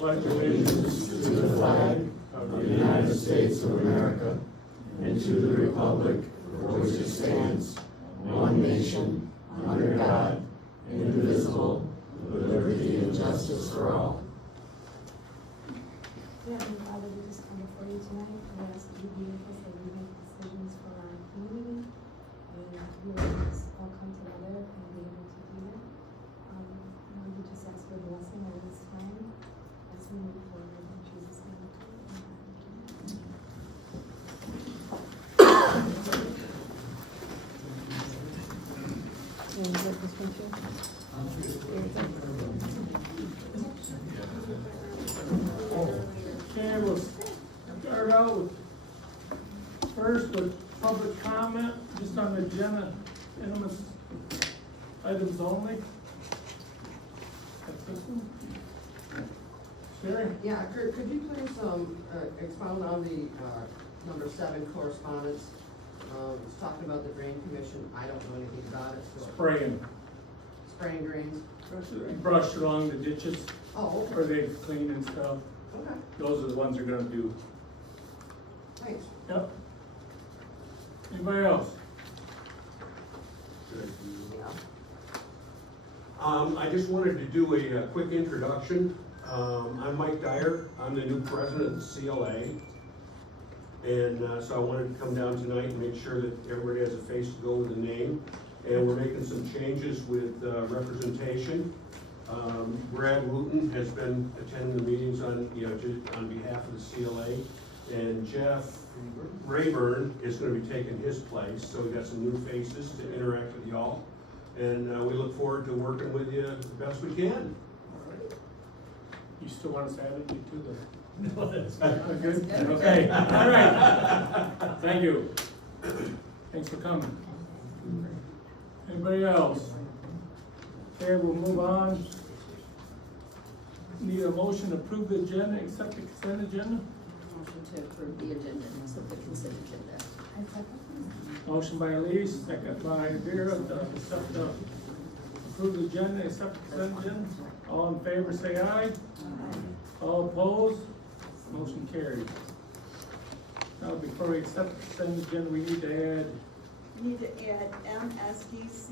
pledge allegiance to the flag of the United States of America and to the republic for which it stands, one nation, under God, indivisible, with liberty and justice for all. Heavenly Father, we just come before you tonight and ask that you be with us as we make decisions for our community, and we will just all come together and be able to do that. Lord, we just ask for a blessing at this time as we move forward in Jesus' name. And what this one too? Okay, we'll start out with, first with public comment, just on the agenda, items only. That's this one. Sherry? Yeah, Kurt, could you please, expound on the, number 7 correspondence? It's talking about the Drain Commission. I don't know anything about it, so. Spraying drains? Brush along the ditches, Oh, where okay. they clean and stuff. Okay, Those are the ones they're gonna do. thanks. Yep. Anybody else? I just wanted to do a quick introduction. I'm Mike Dwyer. I'm the new president of the COA. And so I wanted to come down tonight and make sure that everybody has a face to go with the name. And we're making some changes with representation. Brad Wooten has been attending the meetings on, on behalf of the CLA. And Jeff Rayburn is gonna be taking his place. So we got some new faces to interact with y'all. And we look forward to working with you the best we can. You still want us to add it to the? No, that's good. Okay, all right. Thank you. Thanks for coming. Anybody else? Okay, we'll move on. Need a motion to approve the agenda, accept the consent agenda? Motion to approve the agenda and accept the consent agenda. I second. Motion by Elise, second by Vera, to accept the, approve the agenda, accept the consent agenda. All in favor, say aye. All opposed? Motion carried. Now, before we accept the consent agenda, we need to add, Need to add MSDC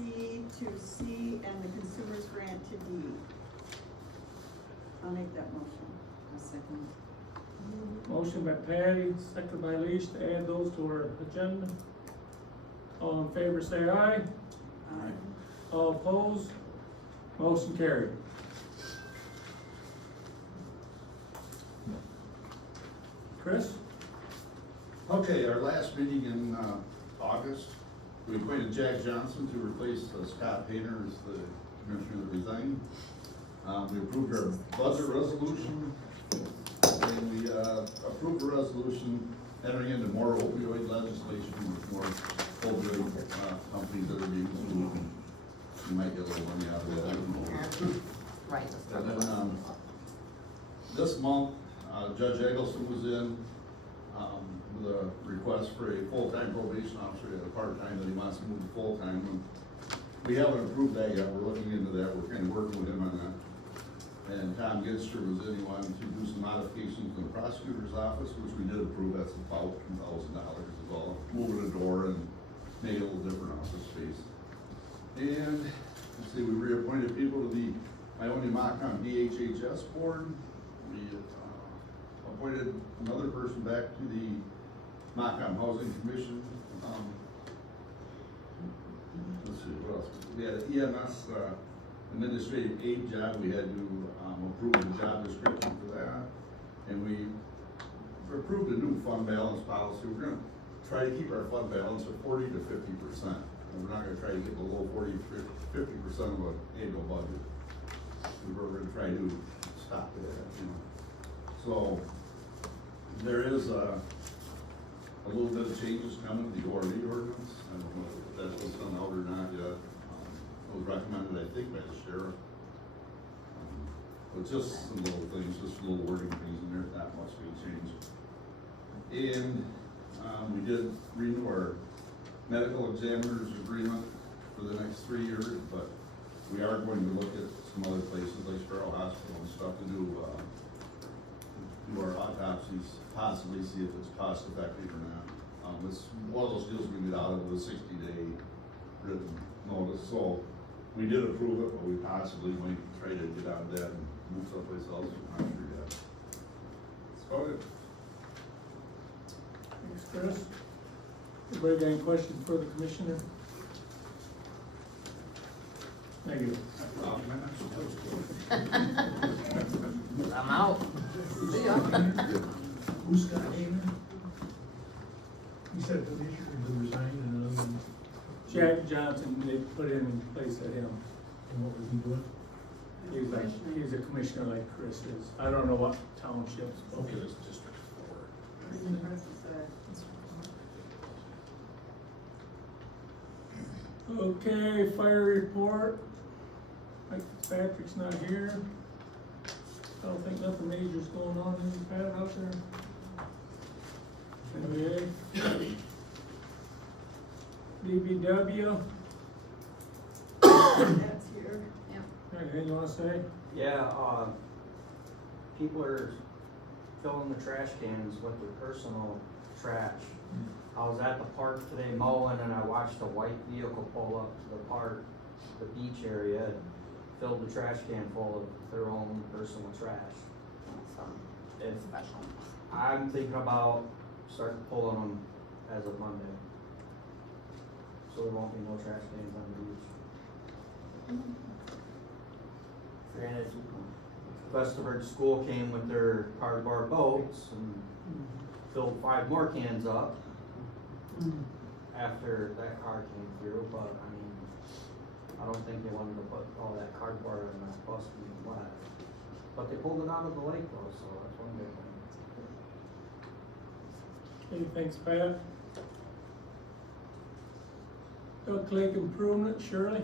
to C and the consumer's grant to D. I'll make that motion. I'll second. motion by Patty, second by Elise, to add those to our agenda. All in favor, say aye. Aye. All opposed? Motion carried. Chris? Okay, our last meeting in August, we appointed Jack Johnson to replace Scott Painter as the commissioner that resigned. We approved our budget resolution, and we approved a resolution entering into more opioid legislation with more opioid companies that are being sued. And you might get a little money out of that, I don't know. Right. And then, this month, Judge Eggleston was in, with a request for a full-time probation officer at a part-time that he wants to move to full-time. And we haven't approved that yet, we're looking into that, we're kind of working with him on that. And Tom Gidster was in, he wanted to do some modifications in the prosecutor's office, which we did approve, that's about $2,000 is all. Moving a door and make it a little different office space. And, let's see, we reappointed people to the Montcalm DHHS board. We appointed another person back to the Montcalm Housing Commission. Let's see, what else? We had an EMS administrative aid job. We had to approve the job description for that. And we approved a new fund balance policy. We're gonna try to keep our fund balance at 40 to 50%. And we're not gonna try to get below 40, 50% of an annual budget. We're gonna try to stop that, So, there is a little bit of changes coming to the ORD ordinance. I don't know if that was done out or not yet. It was recommended, I think, by the sheriff. But just some little things, just little wording things in there, not much being changed. And, we did renew our medical examiner's agreement for the next 3 years, but we are going to look at some other places like Sparrow Hospital and stuff to do, possibly see if it's cost effective or not. It's one of those deals we get out of with a 60-day written notice, so we did approve it, but we possibly might try to get out of that and move someplace else, I'm not sure yet. Okay. Thanks, Chris. Anybody got any questions for the commissioner? Negative. I'm out. See ya. Who's got him? He said the commissioner who resigned and another one, Jack Johnson, they put him in place of him. and what was he doing? He's a commissioner like Chris is. I don't know what townships. but- Okay, it's District 4. Okay, fire report. Mike Fitzpatrick's not here. I don't think nothing major's going on in the pad out there. NBA. DBW, That's here. anything you wanna say? Yeah, people are filling the trash cans with their personal trash. I was at the park today mowing and I watched a white vehicle pull up to the park, the beach area, and filled the trash can full of their own personal trash. If I'm thinking about starting pulling them as of Monday. So there won't be no trash cans on the beach. Granted, Westerberg School came with their cardboard boats and filled 5 more cans up after that car came through, but I mean, I don't think they wanted to put all that cardboard on that bus to be flat. But they pulled it out of the lake though, so that's one good thing. Hey, thanks, Pat. Duck Lake Improvement, Shirley?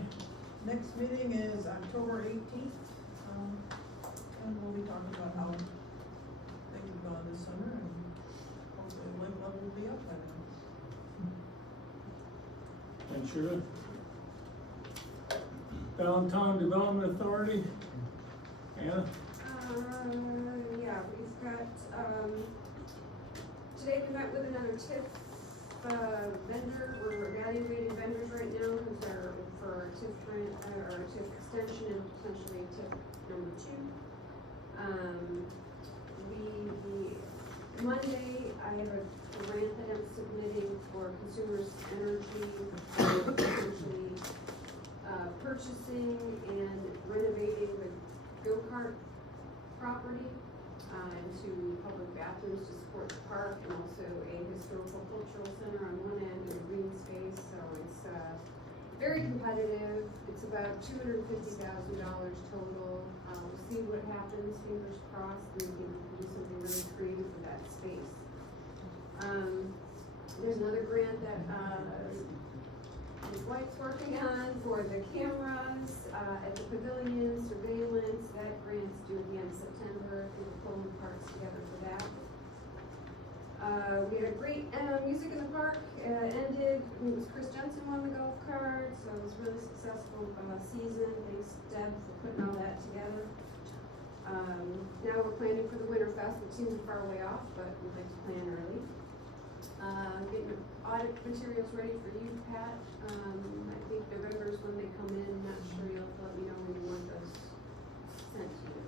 Next meeting is October 18th, and we'll be talking about how things have gone this summer, and hopefully the lake level will be up by then. Thanks, Shirley. Downtown Development Authority? Anna? Yeah, we've got, today we met with another TIF, vendor. We're evaluating vendors right now, because they're for TIF grant, or TIF extension and potentially TIF number 2. Monday, I have a grant that I'm submitting for consumers' energy, potentially, purchasing and renovating the go-kart property, into public bathrooms to support the park, and also a historical cultural center on one end and a green space, so it's, very competitive. It's about $250,000 total. We'll see what happens, fingers crossed, and we can do something really creative with that space. There's another grant that, his wife's working on for the cameras, at the pavilion, surveillance. That grant's due at the end of September. We're pulling parts together for that. We had a great, music in the park, ended, it was Chris Jensen won the golf cart, so it was a really successful, season. Thanks Deb for putting all that together. Now we're planning for the Winterfest, which seems far way off, but we'd like to plan early. Getting the audit materials ready for you, Pat. I think November's when they come in, not sure, you'll have to let me know when you want those sent to you.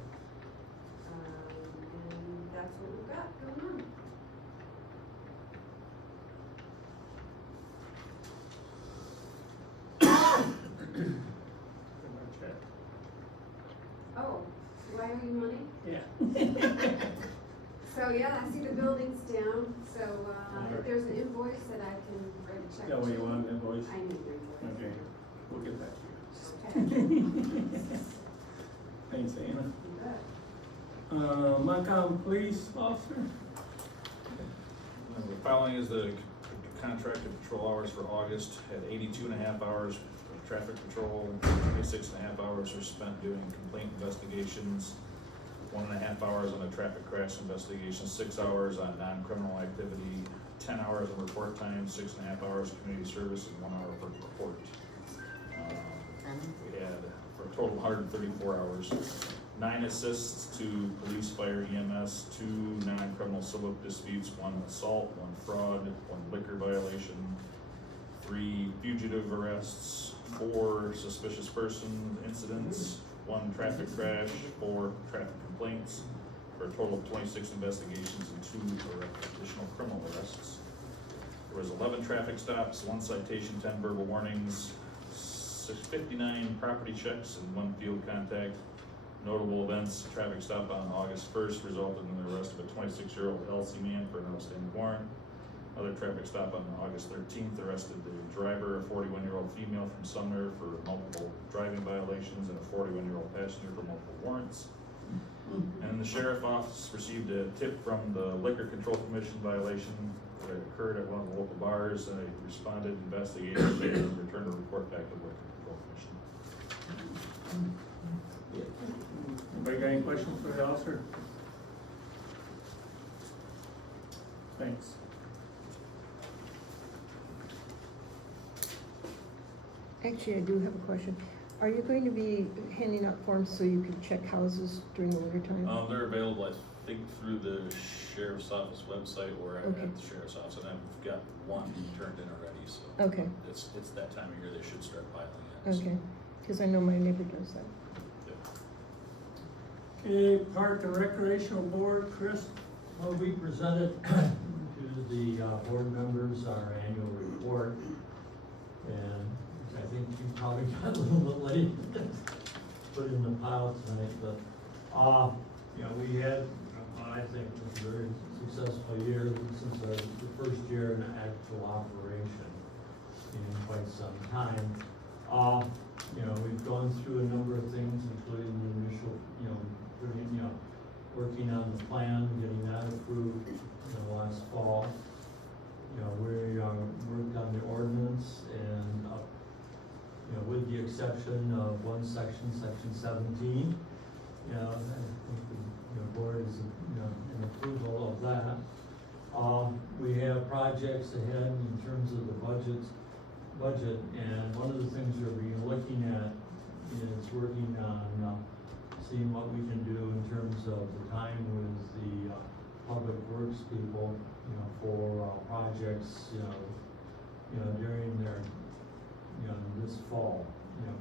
And that's what we've got going on. Oh, do I owe you money? Yeah. So, yeah, I see the building's down, so, if there's an invoice that I can write a check to. That way you want an invoice? I need the invoice. Okay, we'll get that to you. Okay. Thanks, Anna. You bet. Montcalm Police Officer? The following is the contracted patrol hours for August, had 82.5 hours of traffic patrol, 26.5 hours were spent doing complaint investigations, 1.5 hours on a traffic crash investigation, 6 hours on non-criminal activity, 10 hours of report time, 6.5 hours of community service, and 1 hour per report. We had, for a total of 134 hours 9 assists to police, fire, EMS, 2 non-criminal civil disputes, 1 assault, 1 fraud, 1 liquor violation, 3 fugitive arrests, 4 suspicious person incidents, 1 traffic crash, 4 traffic complaints, for a total of 26 investigations and 2 additional criminal arrests. There was 11 traffic stops, 1 citation, 10 verbal warnings, 59 property checks, and 1 field contact. Notable events: traffic stop on August 1st resulted in the arrest of a 26-year-old LC man for an outstanding warrant. Another traffic stop on August 13th arrested the driver, a 41-year-old female from Sumner, for multiple driving violations, and a 41-year-old passenger for multiple warrants. And the sheriff office received a tip from the Liquor Control Commission violation that occurred at one of the local bars. They responded, investigated, and returned a report back to the Liquor Control Commission. Anybody got any questions for the officer? Thanks. Actually, I do have a question. Are you going to be handing out forms so you can check houses during the winter time? They're available, I think, through the sheriff's office website or Okay. at the sheriff's office, and I've got 1 turned in already, so. Okay. It's that time of year they should start piling in. so. Okay, because I know my neighbor does that. Okay, Park and Recreational Board, Chris? Well, we presented to the board members our annual report, and I think you probably got a little bit late, put in the pile tonight, but, you know, we had, I think, a very successful year since the first year in actual operation in quite some time. You know, we've gone through a number of things, including the initial, working on the plan, getting that approved, last fall. You know, we worked on the ordinance and, with the exception of one section, section 17, I think the board is, in approval of that. We have projects ahead in terms of the budget, and one of the things we'll be looking at is working on, seeing what we can do in terms of the time with the public works people, for projects, during their, this fall,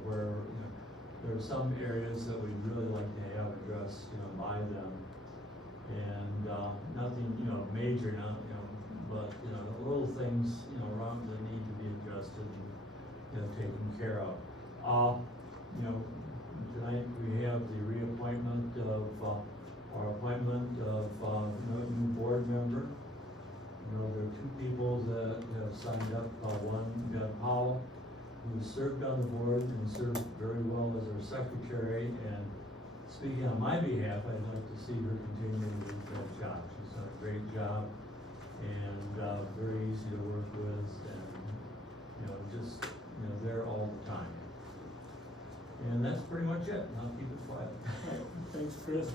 where, there are some areas that we'd really like to have addressed, by them. And, nothing, major now, but, little things, around that need to be adjusted and, taken care of. Tonight we have the reappointment of, our appointment of, new board member. There are 2 people that have signed up, one, Deb Powell, who served on the board and served very well as our secretary, and speaking on my behalf, I'd like to see her continue to do that job. She's done a great job, and, very easy to work with, and, just, there all the time. And that's pretty much it, I'll keep it quiet. Thanks, Chris.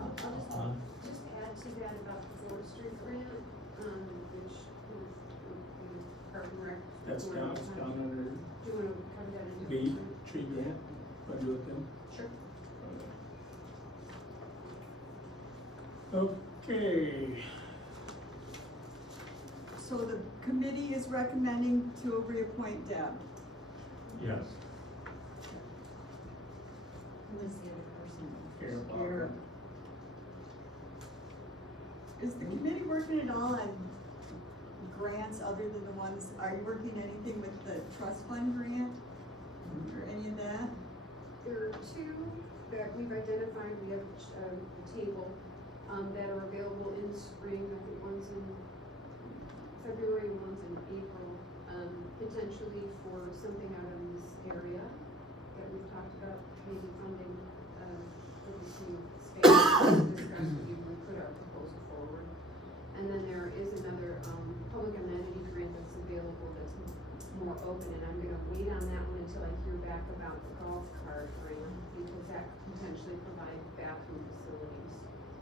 I'll just add to that about the forestry grant, which is, Park and Rec. That's down under Do you wanna cover that in? B, tree grant, want to do with them? Sure. Okay, So the committee is recommending to reappoint Deb. Yes. Who was the other person? Here, Is the committee working at all on grants other than the ones, are you working anything with the trust fund grant? Or any of that? There are 2 that we've identified, we have a table, that are available in spring. I think one's in February, one's in April, potentially for something out in this area that we've talked about, maybe funding, for this new space, discuss with you when we put our proposal forward. And then there is another, public amenity grant that's available that's more open, and I'm gonna wait on that one until I hear back about the golf cart grant, because that could potentially provide bathroom facilities.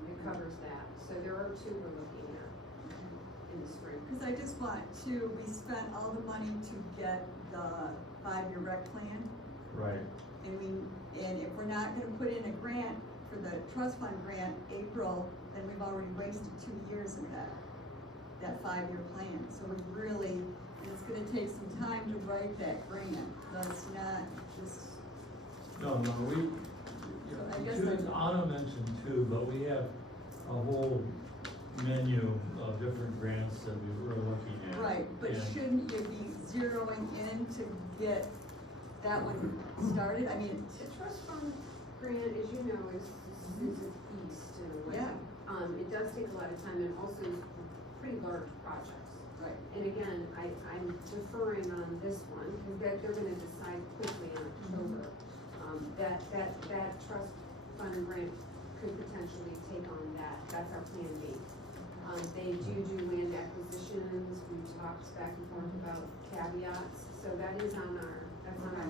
It covers that, so there are 2 we're looking at in the spring. Cause I just want to, we spent all the money to get the 5-year rec plan. Right. And if we're not gonna put in a grant for the trust fund grant, April, then we've already wasted 2 years of that 5-year plan. So we really, and it's gonna take some time to write that grant, let's not just. No, we, you So I know, guess Anna mentioned two, but we have a whole menu of different grants that we were looking at. Right, but And- shouldn't you be zeroing in to get that one started? I mean, The trust fund grant, as you know, is a beast in a way. Yeah. It does take a lot of time and also is pretty large projects. right, And again, I'm deferring on this one, because they're gonna decide quickly in October. That trust fund grant could potentially take on that, that's our plan B. They do land acquisitions, we've talked back and forth about caveats, so that's on our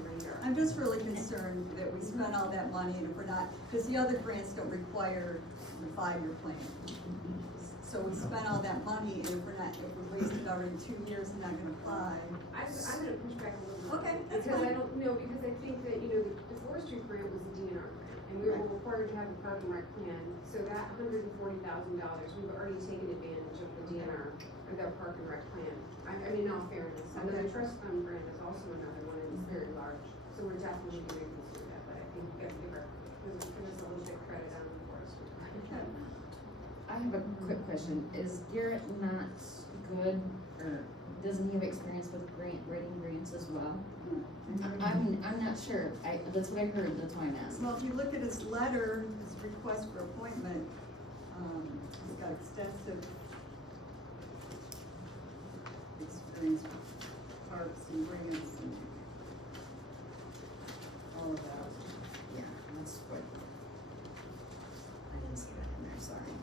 radar. I'm just really concerned that we spent all that money and if we're not, because the other grants don't require the 5-year plan. So we spent all that money and if we wasted already 2 years and not gonna apply. I'm gonna push back a little bit. Okay, that's Because I fine. don't know, because I think that, the forestry grant was a DNR grant, and we were Right. required to have a park and rec plan, so that $140,000, we've already taken advantage of the DNR, of that park and rec plan. I mean, in all fairness, and then the Okay. trust fund grant is also another one, and it's very large, so we're definitely gonna consider that, but I think we gotta give us a little bit credit on the forestry grant. I have a quick question. Is Garrett not good, or doesn't he have experience with writing grants as well? I'm not sure. That's what I heard, that's why I'm asking. Well, if you look at his letter, his request for appointment, he's got extensive experience with parks and grants and all of that. Yeah, that's what. I didn't see that in there, sorry.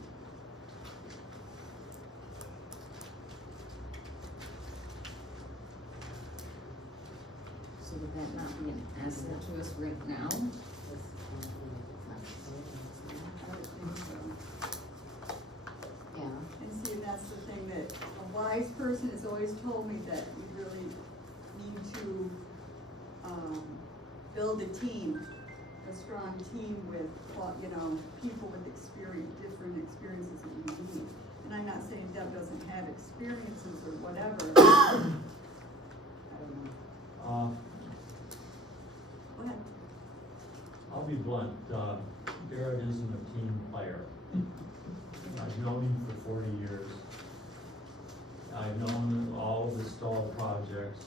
So would that not be an asset to us right now? I would think so. Yeah. And see, that's the thing that a wise person has always told me that we really need to, build a team, a strong team with, people with different experiences that you need. And I'm not saying Deb doesn't have experiences or whatever. I don't know. Go ahead. I'll be blunt, Garrett isn't a team player. I've known him for 40 years. I've known all of his stalled projects.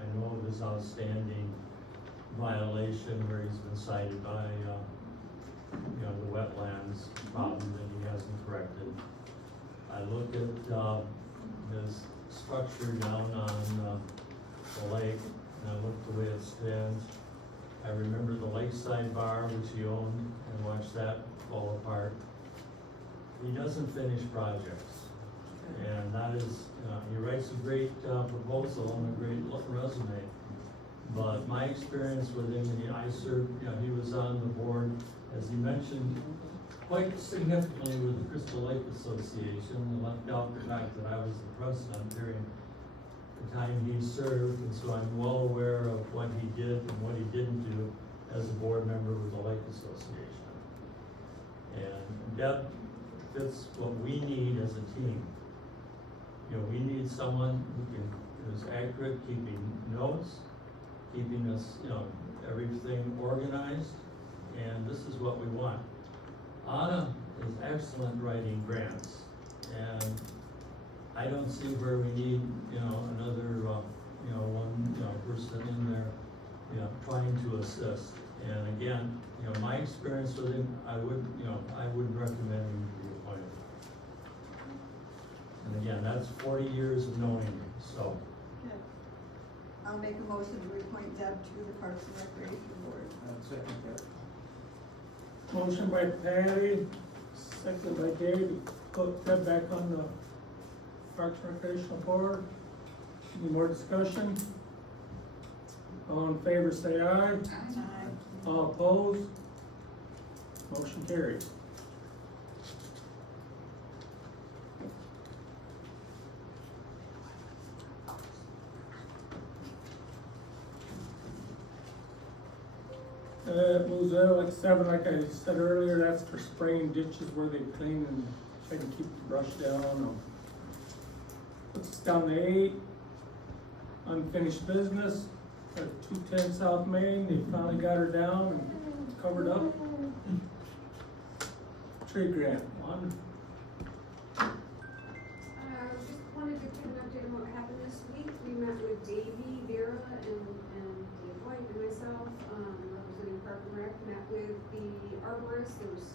I know of his outstanding violation where he's been cited by, the wetlands problem that he hasn't corrected. I looked at his structure down on the lake, and I looked the way it stands. I remember the lakeside bar which he owned and watched that fall apart. He doesn't finish projects, and that is, he writes a great proposal and a great resume. But my experience with him, and I served, he was on the board, as he mentioned, quite significantly with the Crystal Lake Association, and left out the fact that I was the president during the time he served, and so I'm well aware of what he did and what he didn't do as a board member with the Lake Association. And Deb fits what we need as a team. We need someone who's accurate, keeping notes, keeping us, everything organized, and this is what we want. Anna is excellent writing grants, and I don't see where we need, another, one, person in there, trying to assist. And again, my experience with him, I wouldn't recommend him to be appointed. And again, that's 40 years of knowing him, so. Okay. I'll make a motion to appoint Deb to the Parks and Recreation Board. Second that. Motion by Patty, second by Dave, to put Deb back on the Parks and Recreational Board. Any more discussion? All in favor say aye. Aye. All opposed? Motion carries. moves out like 7, like I said earlier, that's for spraying ditches where they clean and try to keep the brush down. Puts us down to 8, unfinished business, at 210 South Main, they finally got her down and covered up. Tree grant, 1. Just wanted to give an update on what happened this week. We met with Davey, Vera, and Dave White and myself, representing Park and Rec, met with the arborist. There was,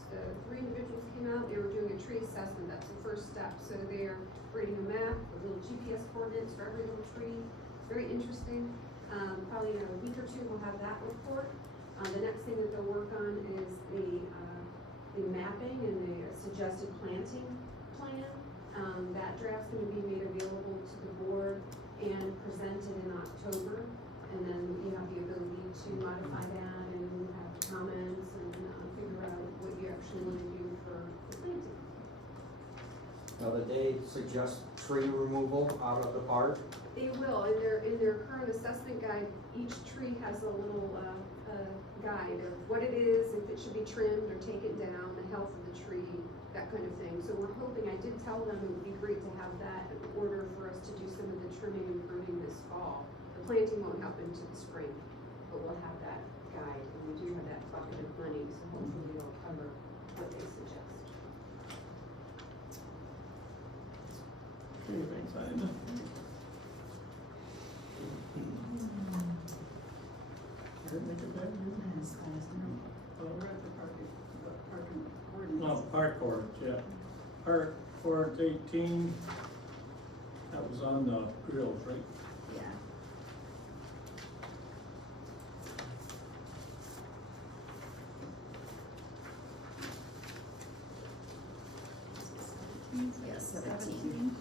3 individuals came out, they were doing a tree assessment, that's the first step. So they're creating a map with little GPS coordinates for every little tree. It's very interesting. Probably in a week or 2, we'll have that report. The next thing that they'll work on is the mapping and the suggested planting plan. That draft's gonna be made available to the board and presented in October. And then you have the ability to modify that and have comments and figure out what you actually wanna do for planting. Now, did they suggest tree removal out of the park? They will, in their current assessment guide, each tree has a little, guide of what it is, if it should be trimmed or taken down, the health of the tree, that kind of thing. So we're hoping, I did tell them it would be great to have that in order for us to do some of the trimming and pruning this fall. The planting won't happen until the spring, but we'll have that guide, and we do have that bucket of money, so hopefully it'll cover what they suggest. Okay, thanks, Ida. Didn't make it back, did you? We're at the park and ordinance. No, park court, yeah. Park court 18, that was on the grills, right? Yeah. Yes, 17.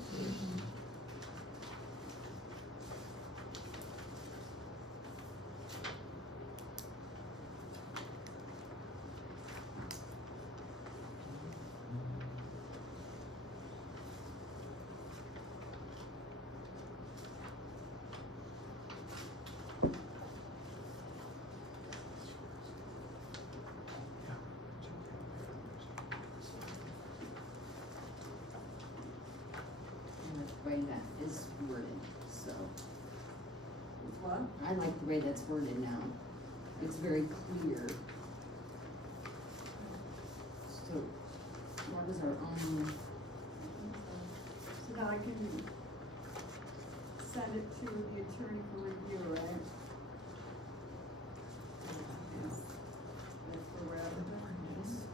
The way that is worded, so With what? I like the way that's worded now. It's very clear. So what is our own, So now I can send it to the attorney for review, right? That's where we're at.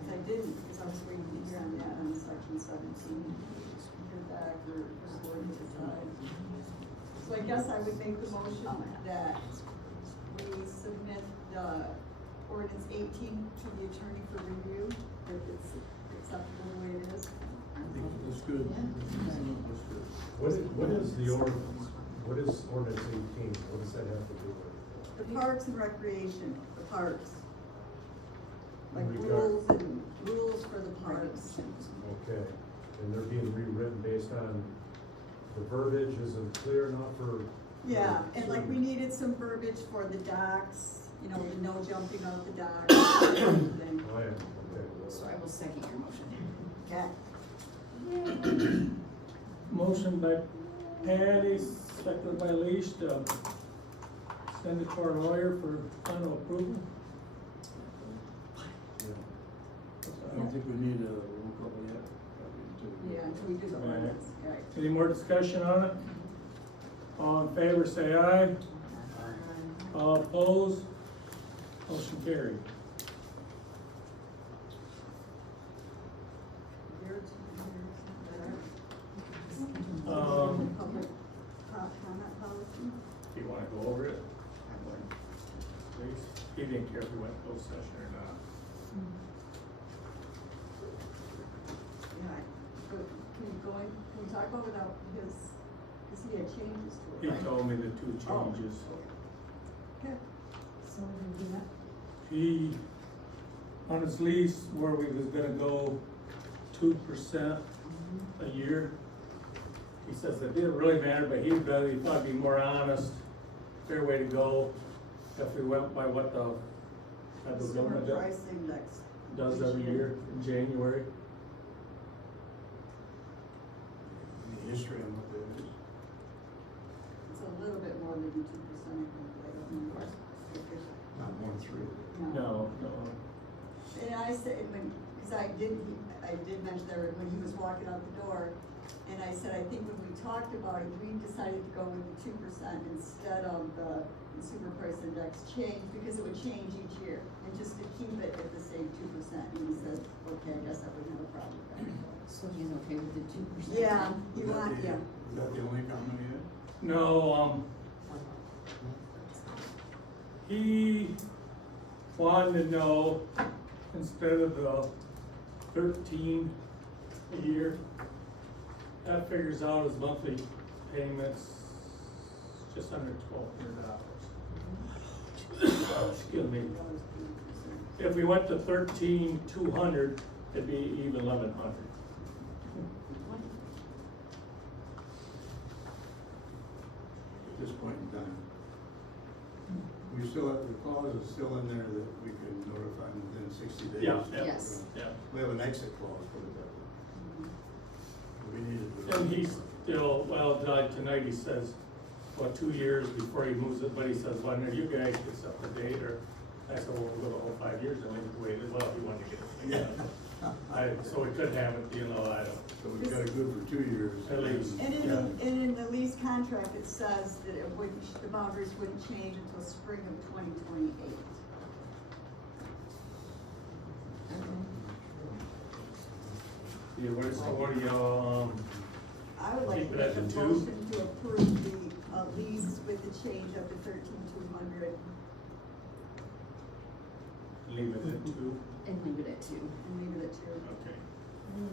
I didn't, because I was waiting to hear on that on section 17. Hear back or board to decide. So I guess I would make the motion that we submit the ordinance 18 to the attorney for review, if it's acceptable the way it is. That's good. What is the ordinance? What is ordinance 18? What does that have to do with? The parks and recreation, the parks. Like In regard- rules for the parks. Okay, and they're being rewritten based on the verbiage isn't clear enough for? Yeah, and like we needed some verbiage for the docks, you know, the no jumping off the docks, everything. Oh, yeah, okay. so I will second your motion. Okay. Motion by Patty, seconded by Leash to send it to our lawyer for final approval. I don't think we need a roll call yet. Yeah, until we do the ordinance, right. Any more discussion on it? All in favor, say aye. All opposed? Motion carried. Public comment policy? Do you wanna go over it? Please, he didn't care if we went closed session or not. Yeah, but can you go in, can we talk about without his, cause he had changes to He it, right? told me the 2 changes. Okay. So we're gonna do that? He, on his lease, where we was gonna go 2% a year, he says it didn't really matter, but he thought it'd be more honest, fair way to go, if we went by what the Federal Consumer government price index. does every year in January. Any history on what that is? It's a little bit more than 2%, I think, I don't remember. Not more than 3. No. And I said, because I did mention that when he was walking out the door, and I said, I think when we talked about it, we decided to go with the 2% instead of the consumer price index change, because it would change each year, and just to keep it at the same 2%, and he said, okay, I guess I wouldn't have a problem with that. So he's okay with the 2%? Yeah, you want, yeah. Is that the only comment you had? No, he wanted to know, instead of the 13 a year, that figures out his monthly payments just under $1,200. Excuse me. If we went to 13,200, it'd be even 1,100. At this point in time. We still have, the clause is still in there that we can notify them within 60 days. Yeah. Yes. Yeah. We have an exit clause, put it that way. We needed to. And he's still, well, tonight he says, 2 years before he moves it, but he says, when are you guys get up to date, or, I said, well, we'll go the whole 5 years, and we can wait, well, if you want to get it. Yeah. So we could have it, I don't. So we've got it good for 2 years. At least. And in the lease contract, it says that it wouldn't, the boundaries wouldn't change until spring of 2028. Yeah, what do you, I would like keep to it at make a the 2? motion to approve the lease with the change of the 13,200 leave it at 2? And leave it at 2. and leave it at 2. Okay. And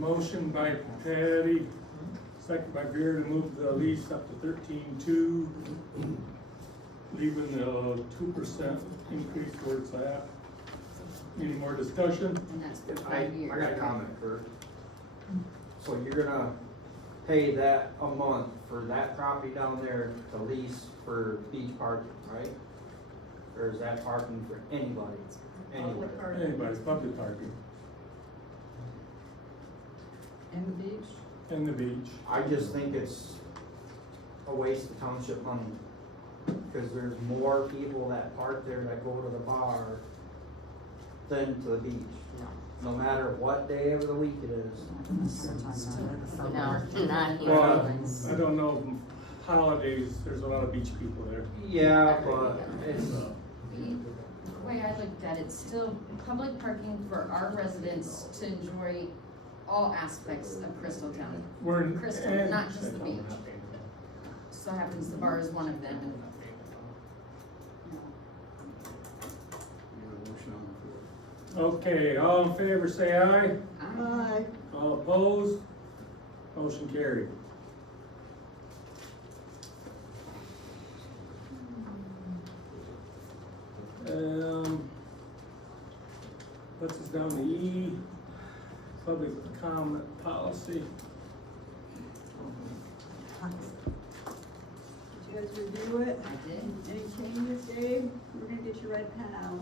Motion by Patty, second by Vera to move the lease up to 13.2, leaving the 2% increase where it's at. Any more discussion? And that's for 5 years. I got a comment, Kurt. So you're gonna pay that a month for that property down there to lease for beach parking, right? Or is that parking for anybody, anywhere? Anybody's public parking And the beach? in the beach. I just think it's a waste of township money, cause there's more people that park there that go to the bar than to the beach. No matter what day of the week it is. No, not here. Well, I don't know, holidays, there's a lot of beach people there. Yeah, but it's, So, The way I looked at it, it's still public parking for our residents to enjoy all aspects of Crystal County. We're in. Crystal, not just the beach. So happens the bar is one of them. We have a motion on the floor. Okay, all in favor, say aye. Aye. All opposed? Motion carried. Puts us down to E, public comment policy. Did you guys review it? I did. Any changes, Dave? We're gonna get your red pen out.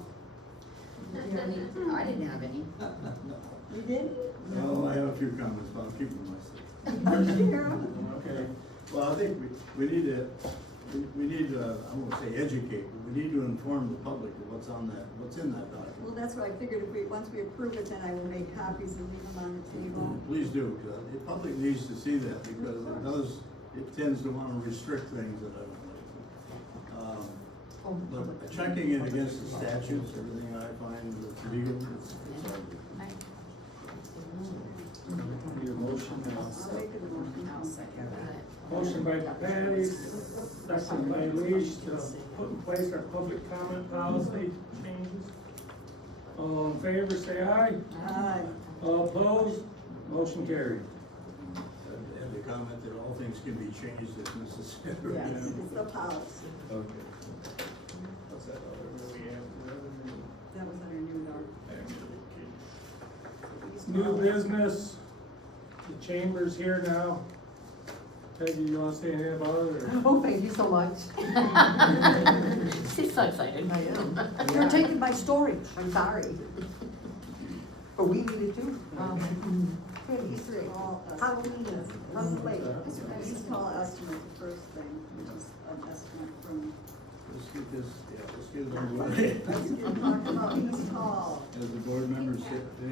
I didn't have any. You didn't? No, I have a few comments, but I'll keep them myself. Share. Okay. Well, I think we need to, I won't say educate, but we need to inform the public of what's in that document. Well, that's what I figured, once we approve it, then I will make copies and leave them on the table. Please do, because the public needs to see that, because it tends to want to restrict things that I don't like. But checking it against the statutes, everything I find is legal, it's Need a motion now. I'll make a motion. I'll second that. Motion by Patty, second by Leash to put in place our public comment policy changes. All in favor, say aye. Aye. All opposed? Motion carried. and the comment that all things can be changed if necessary. Yes, it's the policy. Okay. What's that other we have? That was under New York. New business, the chamber's here now. Peggy, you wanna say anything about it, or? Oh, thank you so much. She's so excited. I am. You're taking my story. I'm sorry. But we need it too. Okay, Easter egg. Halloween is lovely. East Hall estimate, the first thing, which is an estimate from, Let's get this, yeah, let's get it on the way. let's get talking about East Hall. As the board members say, I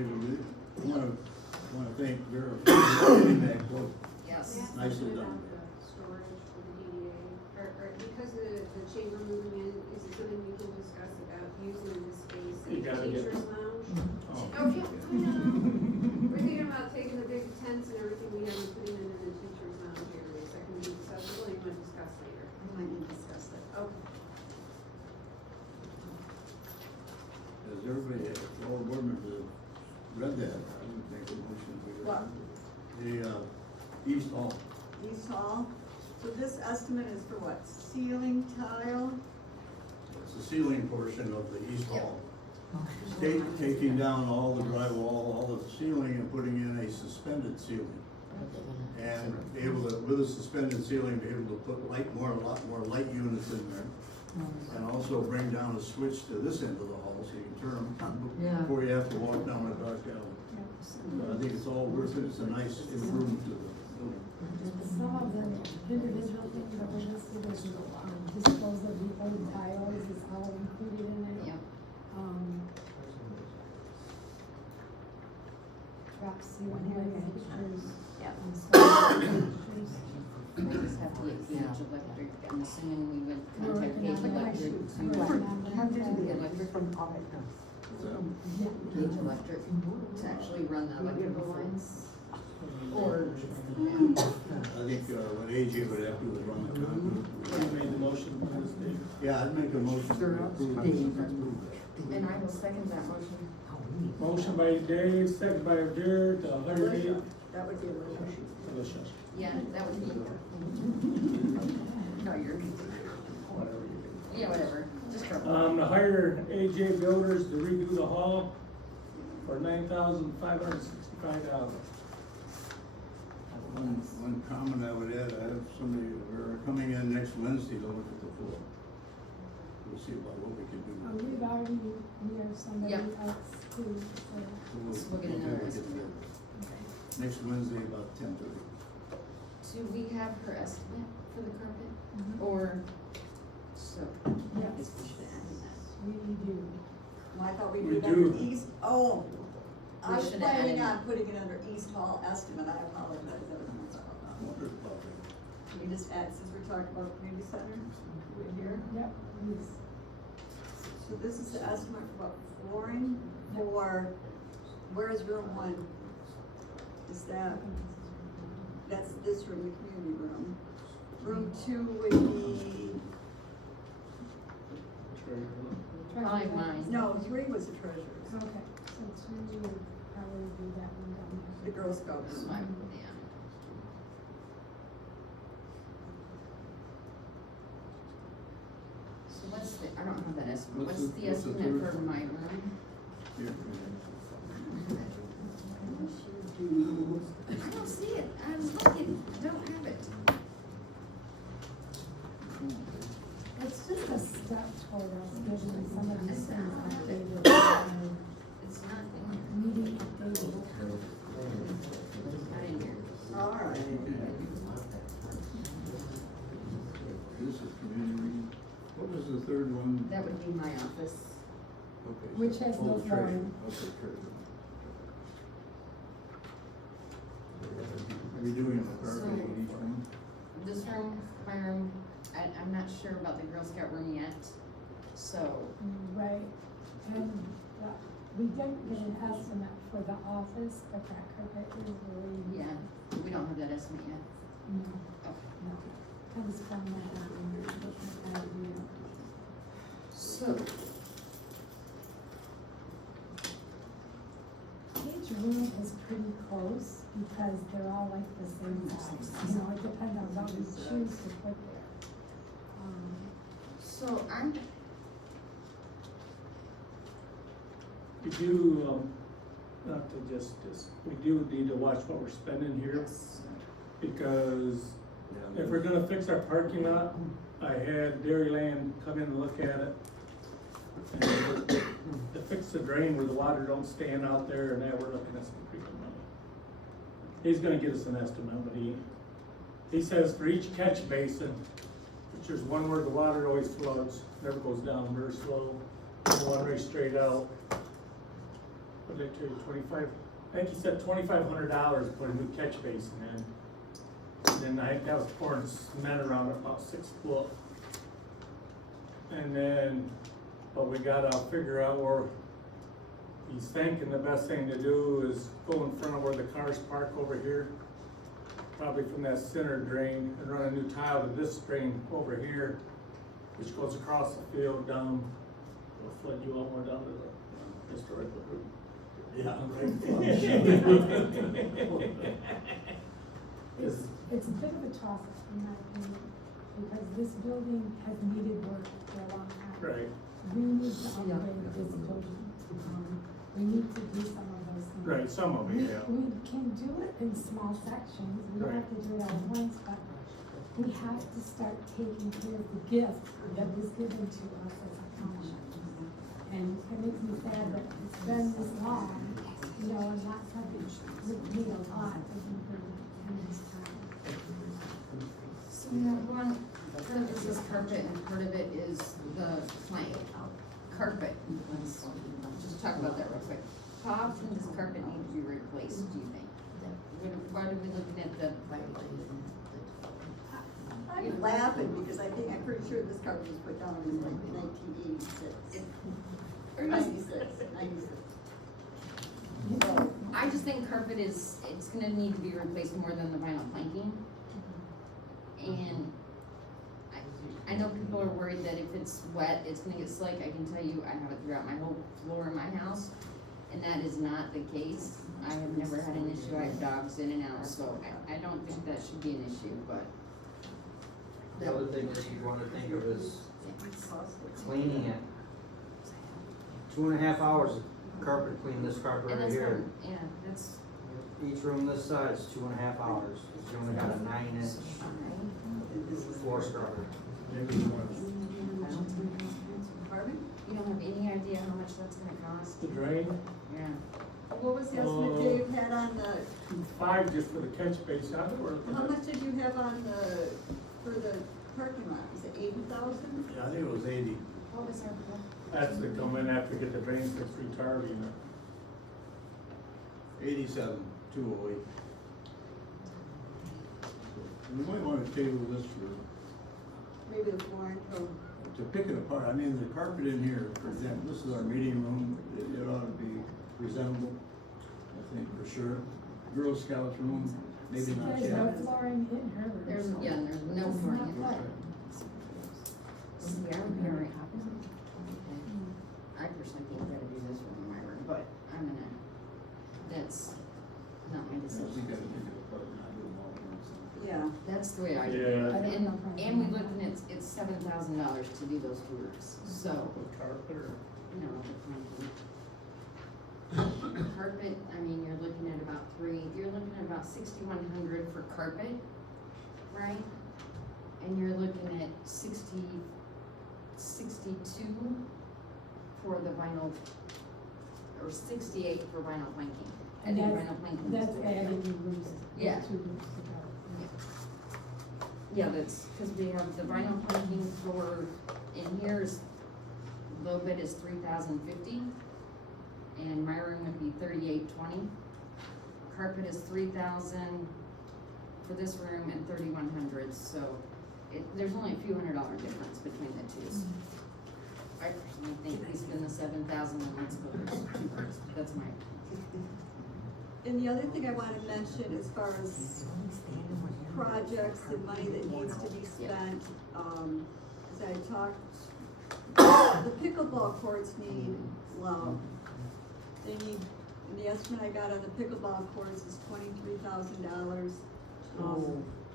wanna thank Vera for getting that quote. Yes. Nicely done. About the storage for the DDA, or because the chamber moving in, is it something we can discuss about using this space You in the gotta get- teacher's lounge? Oh. Okay, we're thinking about taking the big tents and everything we have and putting them in the teacher's lounge areas, that can be accessible, you want to discuss later. We might need to discuss that. Okay. As everybody, all the board members have read that, I would make a motion to. What? The, East Hall. East Hall, so this estimate is for what, ceiling, tile? It's the ceiling portion of the East Hall. Taking down all the drywall, all the ceiling and putting in a suspended ceiling. And be able to, with a suspended ceiling, be able to put a lot more light units in there. And also bring down a switch to this end of the hall so you can turn them on before you have to walk down a dark alley. So I think it's all worth it, it's a nice improvement to the building. Some of the individual things that were listed as, dispose of the old tiles is all included in it. Yep. Drop ceiling fixtures. Yep. And stuff, fixtures. We just have to get Page Electric, I'm assuming we would We're contact working Page on that. Electric We're to, working on that. Yeah. Page Electric to actually run the electrical lines. Or, I think, what AJ would have to do is run the conduit. You made the motion for this, Dave. Yeah, I'd make a motion to approve this. and I will second that motion. Motion by Dave, second by Jared, to hire Dave. That would be a little. Alicia. Yeah, that would be. No, you're. Yeah, whatever, just trouble. To hire AJ Builders to redo the hall for $9,565. One comment I would add, I have somebody, we're coming in next Wednesday to look at the floor. We'll see about what we can do. We've already, we have somebody Yep. else too, so. So we'll get another get estimate. there. Next Wednesday about 10:30. Do we have her estimate for the carpet, Mhm. or, so, I Yes. guess we should add that. We do. I thought we We did under do. East, oh, I We was should add planning in- on putting it under East Hall estimate, I apologize, that was my fault. I wonder about that. Can we just add, since we're talking about community center, right here? Yep, please. So this is the estimate for what, flooring for, where is room one? Is that, that's this room, the community room. Room two would be, Probably mine. no, three was the treasurer's, Okay, so two would probably be that one down the there. Girl Scout So room. I put down. So what's the, I don't have that estimate, What's what's the- the what's the estimate third for one? my room? Here. I don't see it, I was looking, I don't have it. It's just a step toward us getting some of these things updated. It's not in here. Meeting updated. It's not in here. All right. This is community, what was the third one? That would be my office. Okay. Which has no treasure. flooring. Okay, treasure. Are we doing the carpeting in each room? This room, my room, I'm not sure about the Girl Scout room yet, so, Right, and we didn't get an estimate for the office, but that carpet is really. yeah, we don't have that estimate yet. No, Okay. no, that was from that, So, each room is pretty close because they're all like the same size, you know, it depends on what we choose to put there. so I'm, We do, not to just, we do need to watch what we're spending here, yes, because If we're gonna fix our parking lot, I had Dairyland come in and look at it. And to fix the drain where the water don't stand out there and that, we're looking at some pretty good money. He's gonna get us an estimate, but he says for each catch basin, which there's one where the water always floods, never goes down very slow, and one right straight out. What did I tell you, 25? I think he said $2,500 to put a new catch basin in. And then I think that was pouring cement around it about 6 foot. And then, but we gotta figure out where he's thinking the best thing to do is go in front of where the cars park over here. Probably from that center drain and run a new tile to this drain over here, which goes across the field down, it'll flood you all more down to the historical route. Yeah. It's a bit of a toss-up, in my opinion, because this building has needed work for a long time. Right. We need to upgrade this building. We need to do some of those things. Right, some of it, yeah. We can do it in small sections, we don't have to do it all at once, but we have to start taking care of the gift that was given to us as a township. And it makes me sad that it's been this long, you know, and not having, we need a lot of improvement in this time. So we have one, part of this is carpet and part of it is the plank. Carpet, let's just talk about that real quick. How often does carpet need to be replaced, do you think? Why are we looking at the? I'm laughing because I'm pretty sure this carpet was put down in like 1986. Or 96. So, I just think carpet it's gonna need to be replaced more than the vinyl planking. And I know people are worried that if it's wet, it's gonna get slick. I can tell you, I have it throughout my whole floor in my house, and that is not the case. I have never had an issue. I have dogs in and out, so I don't think that should be an issue, but. The other thing that you wanna think of is cleaning it. 2.5 hours of carpet clean this carpet And right that's here. not, yeah, that's. Each room this size, 2.5 hours. You only got a 9-inch floor scrubber. Pardon? You don't have any idea how much that's gonna cost? The drain, Yeah. What was the estimate Dave had on the, 2.5 just for the catch basin, I don't know. how much did you have on for the parking lot? Was it 80,000? Yeah, I think it was 80. What was our? That's to come in after get the drain fixed, retarding it. 87,208. We might want to table this for, Maybe the flooring from, to pick it apart. I mean, the carpet in here, for example, this is our meeting room, it ought to be presentable, I think, for sure. Girl Scouts room, maybe not There's no yet. flooring in her room. There's no It's flooring not in floored. there. See, I would be alright. I personally think we gotta do this room in my room, but I'm gonna, that's not my I think decision. I would pick it apart and not do them all at once. yeah. That's the way I do Yeah. it. And we looked and it's $7,000 to do those two roofs, so, Carpet or? you know, carpet, I mean, you're looking at about 6,100 for carpet, right? And you're looking at 62 for the vinyl, or 68 for vinyl planking. I And think that's- vinyl planking. That's adding the roofs. the Yeah. 2 roofs together. Yeah, that's, cause we have the vinyl planking for, in here is, low bid is 3,050. And my room would be 3,820. Carpet is 3,000 for this room and 3,100, so there's only a few $100 difference between the two. I personally think we spend the 7,000 and let's go with two parts, that's my. And the other thing I wanna mention as far as projects and money that needs to be spent, as I talked, the pickleball courts need love. They need, and the estimate I got on the pickleball courts is $23,000.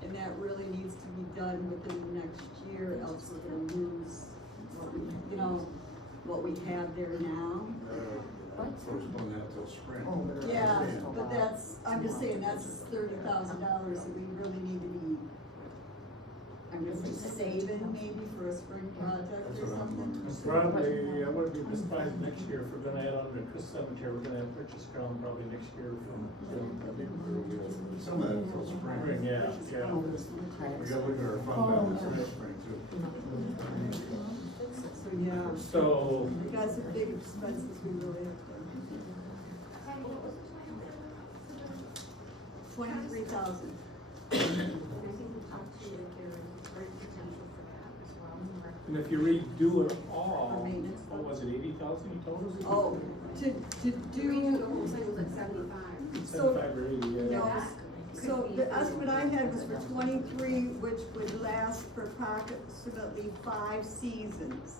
And that really needs to be done within the next year, else we're gonna lose what we, you know, what we have there now. Postpone that till spring. Yeah, but that's, I'm just saying, that's $30,000 that we really need to be I'm Is just it saving maybe for a spring project That's or what I'm something? wondering. Probably, I wouldn't be surprised next year if we're gonna add on to Chris Cemetery, we're gonna have purchase crown probably next year from. Some of that until spring. Spring, yeah, yeah. We gotta look at our fund balance next spring too. So, yeah, So, we got some big expenses we really have to. 23,000. And I think we talked to you, there is great potential for that as well. and if you redo it all, For maintenance. what was it, 80,000 you told us? Oh, to We do the do, whole thing was like 75. 75 or 80, yeah. no, so the estimate I had was for 23, which would last for approximately 5 seasons.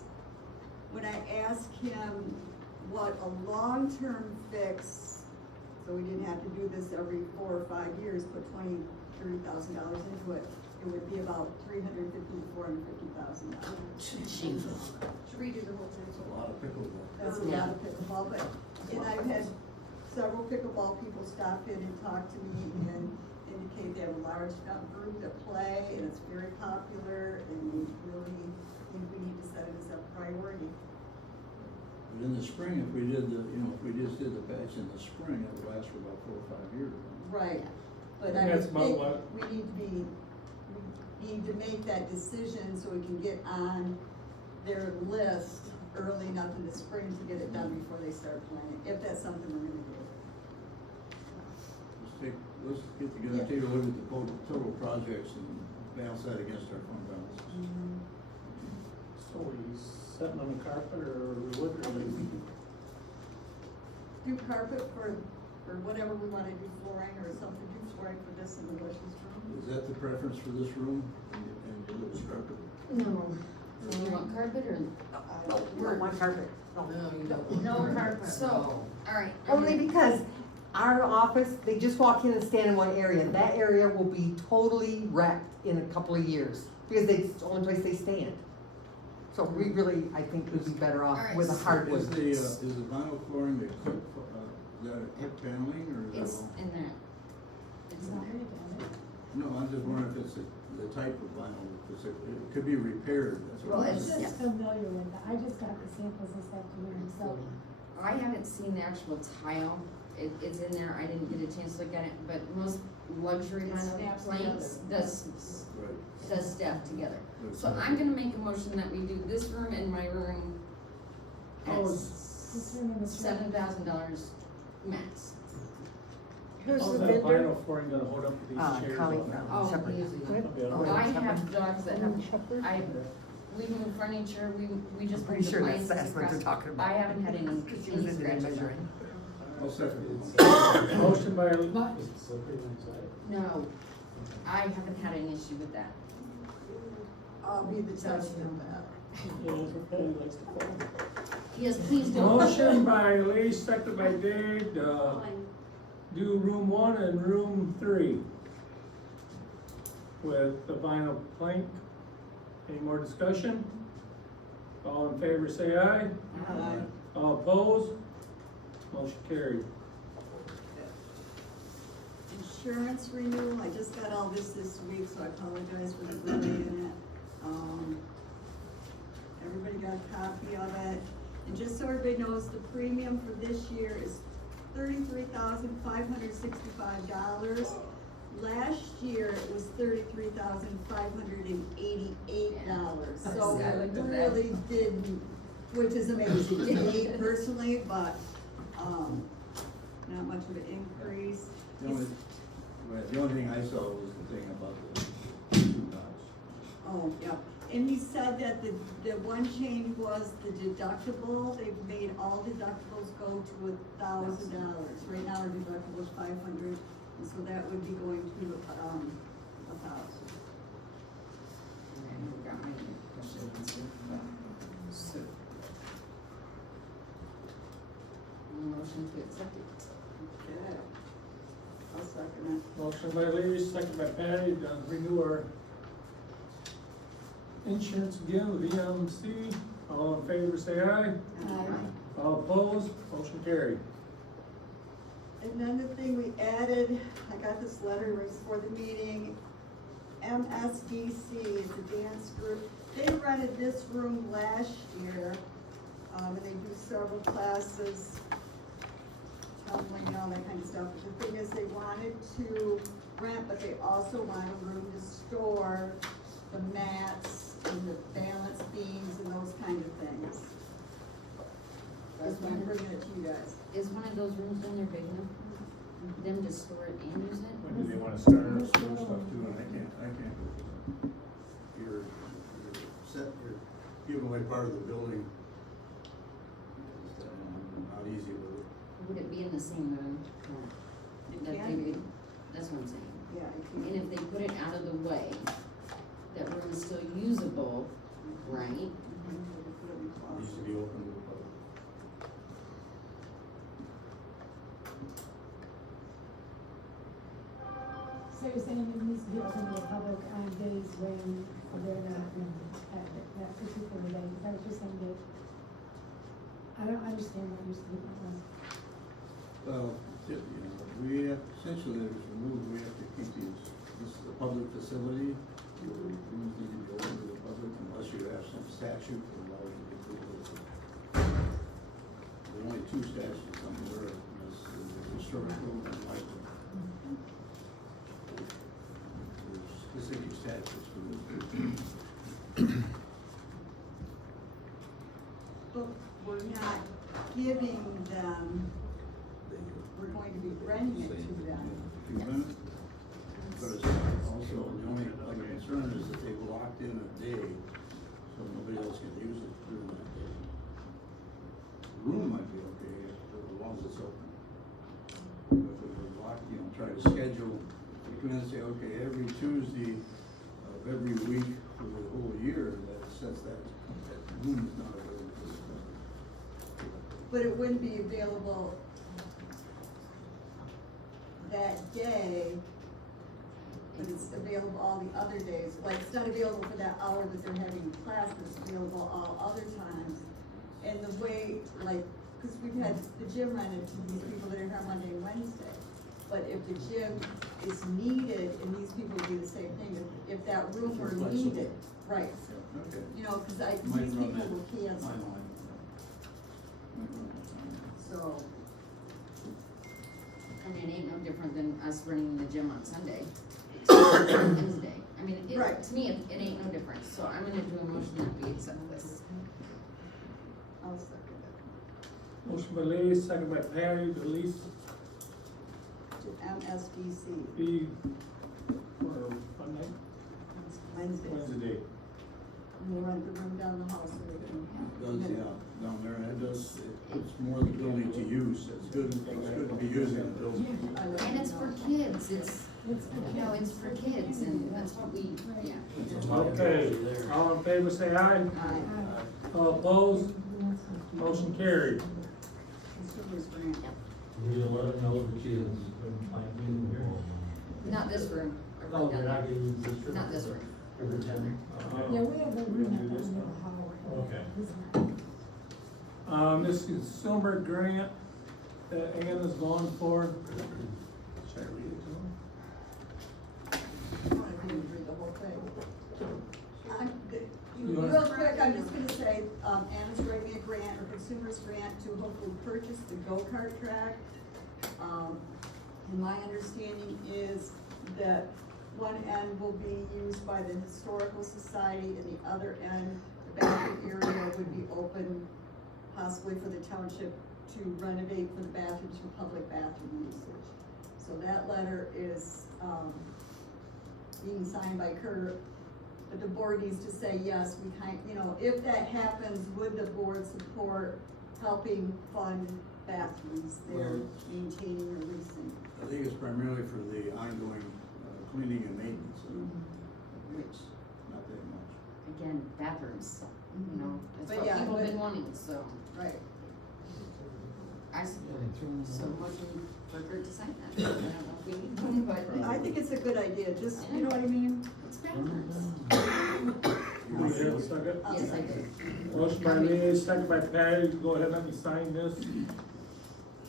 When I asked him what a long-term fix, so we didn't have to do this every 4 or 5 years, put $30,000 into it, it would be about $350,000 to $450,000. To redo the whole thing. It's a lot of pickleball. That's a lot of pickleball, but, and I've had several pickleball people stop in and talk to me and indicate they have a large enough group to play, and it's very popular, and we really think we need to set it as a priority. But in the spring, if we did if we just did the patch in the spring, it would last for about 4 or 5 years. Right, but And I that's about think what- we need to make that decision so we can get on their list early enough in the spring to get it done before they start planning, if that's something we're gonna do. Let's get together, take a look at the total projects and balance that against our fund balance. So we setting on the carpet or wood or Do carpet for whatever we wanna do, flooring or something, do flooring for this in the Wilson's room. Is that the preference for this room and the other carpet? No. So you want carpet or? We don't want carpet, no. No, you don't. No carpet. So, alright. Only because our office, they just walk in and stand in one area. That area will be totally wrecked in a couple of years, because it's the only place they stand. So we really, I think, would be better off Alright, with a so hardwood. Is the vinyl flooring the clip, is that a clip paneling or is that It's all? in there. It's in there. No, I'm just wondering if it's the type of vinyl, because it could be repaired, that's what Well, I'm it's saying. just familiar with that, I just got the samples this afternoon, so. I haven't seen the actual tile. It's in there. I didn't get a chance to look at it, but most luxury It vinyl snaps planks does Right. step together. That's So right. I'm gonna make a motion that we do this room and my room at Oh, $7,000 max. Who's How's the that vendor? vinyl flooring gonna hold up to these chairs? Colleen on there? from Shepherd. Oh, I have dogs that have, Shepherd? we move furniture, we just. Pretty move sure that's appliances what they're across. talking about. I haven't had any She was in there scratches on it. measuring. I'll second it. Motion by, No, I haven't had an issue with that. I'll be the judge of that. Yes, please do. motion by Lee, second by Dave, do room 1 and room 3 with the vinyl plank. Any more discussion? All in favor say aye. All opposed? Motion carried. Insurance renewal, I just got all this week, so I apologize for the delay in it. Everybody got a copy of it, and just so everybody knows, the premium for this year is $33,565. Last year, it was $33,588, so it really didn't, which is amazing to me personally, but, not much of an increase. The only thing I saw was the thing about the two dots. Oh, yeah, and he said that the one change was the deductible, they've made all deductibles go to $1,000. Right now, our deductible is $500, and so that would be going to, $1,000. Motion to accept it. Okay. I'll second it. Motion by Lee, second by Patty, to renew our insurance again with EMC. All in favor say aye. All opposed? Motion carried. And then the thing we added, I got this letter right before the meeting, MSDC, it's a dance group. They rented this room last year, and they do several classes, tumbling and all that kind of stuff. But the thing is, they wanted to rent, but they also want a room to store the mats and the balance beams and those kind of things. That's why I'm bringing it to you guys. Is one of those rooms down there big enough for them to store it and use it? When do they wanna start our school stuff too, and I can't go with that. You're giving away part of the building. It's, not easy with it. Would it be in the same room? It That can they be. would- That's what I'm saying. Yeah, it And can. if they put it out of the way, that room is still usable, right? It needs to be open to the public. So you're saying it needs to be open to the public on days when they're not rented at that particular day, is that what you're saying, Dave? I don't understand what your statement was. Well, we have, essentially, there's a rule, we have to keep these, this is a public facility, your rooms need to be open to the public unless you have some statute that allows you to do it. There are only two statutes I'm aware of, and that's the historical and life. There's specific statutes for this. But we're not giving them, we're going to be renting it to them. If you rent it, but it's also, the only other concern is that they've locked in a day, so nobody else can use it during that day. The room might be okay, as long as it's open. But if we're locked, try to schedule, you come in and say, okay, every Tuesday of every week for the whole year, that sets that room is not available for the public. But it wouldn't be available that day, but it's available all the other days. Like, it's not available for that hour that they're having class, but it's available all other times. And the way, like, cause we've had the gym rented to these people that are here Monday and Wednesday. But if the gym is needed, and these people do the same thing, if that room were needed, right. Okay. Cause Might these run people that will cancel, timeline. Might run that timeline. so. I mean, it ain't no different than us running the gym on Sunday, Wednesday. I mean, Right. to me, it ain't no different, so I'm gonna do a motion that we accept this. I'll second it. Motion by Lease, second by Perry, to lease To MSDC, be for one night, Wednesdays. Wednesday. And they rent the room down the house so they can. Does, yeah, down there, it does, it's more the building to use, it's good to be using the building. And it's for kids, it's for kids, and that's what we, yeah. Okay, all in favor say aye. All opposed, motion carried. Consumer's grant. We'll let them know the kids, might be in here. Not this room. No, they're not gonna use this room. Not this room. Every time. Yeah, we have a room at the end of the hallway. Okay. This consumer grant that Anna's gone for. Should I read it to them? I want to read the whole thing. You wanna- Real quick, I'm just gonna say, Anna's writing a grant, or consumer's grant, to hopefully purchase the go-kart track. And my understanding is that one end will be used by the Historical Society, and the other end, the bathroom area would be open possibly for the township to renovate for the bathrooms for public bathroom usage. So that letter is, being signed by Kurt, but the board needs to say, yes, if that happens, would the board support helping fund bathrooms there, Well, maintaining or leasing? I think it's primarily for the ongoing cleaning and maintenance, Which, not that much. again, bathrooms, that's But what yeah, people have but- been wanting, so Right. I support it. So motion for Kurt to sign that. I don't know if we need one, but I think it's a good idea, just, you know what I mean? it's bathrooms. Do we have a second? I'll Yes, I second. do. Motion by Lease, second by Patty, go ahead and let me sign this.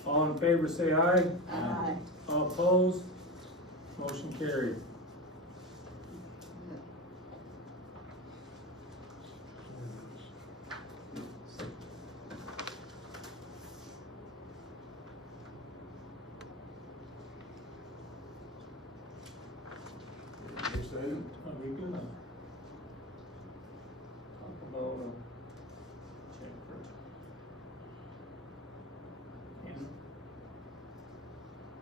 All in favor say aye. Aye. All opposed, motion carried. Are we gonna talk about a check for? And